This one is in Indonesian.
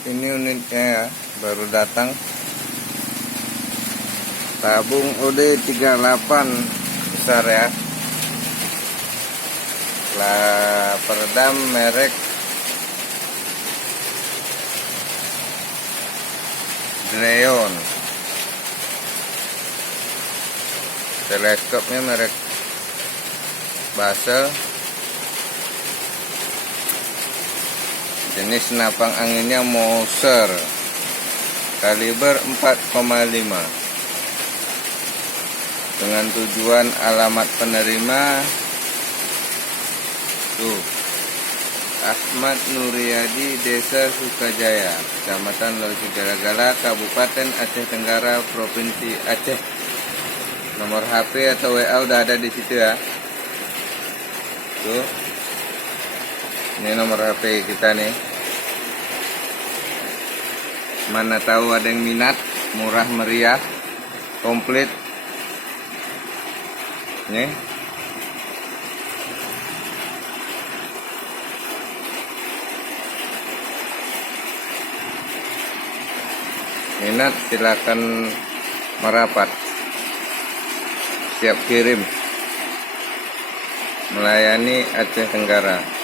Ini unitnya ya, baru datang. Tabung OD38 besar ya. Peredam merek Dreon. Teleskopnya merek Basel. Jenis napang anginnya Moser. Kaliber 4,5. Dengan tujuan alamat penerima tuh, Ahmad Nuryadi, Desa Sukajaya, Kecamatan Losigala-Gala, Kabupaten Aceh Tenggara, Provinsi Aceh. Nomor HP atau WA udah ada di situ ya. Tuh. Ini nomor HP kita nih. Mana tahu ada yang minat, murah meriah, komplit. Nih. Minat silakan merapat. Siap kirim. Melayani Aceh Tenggara.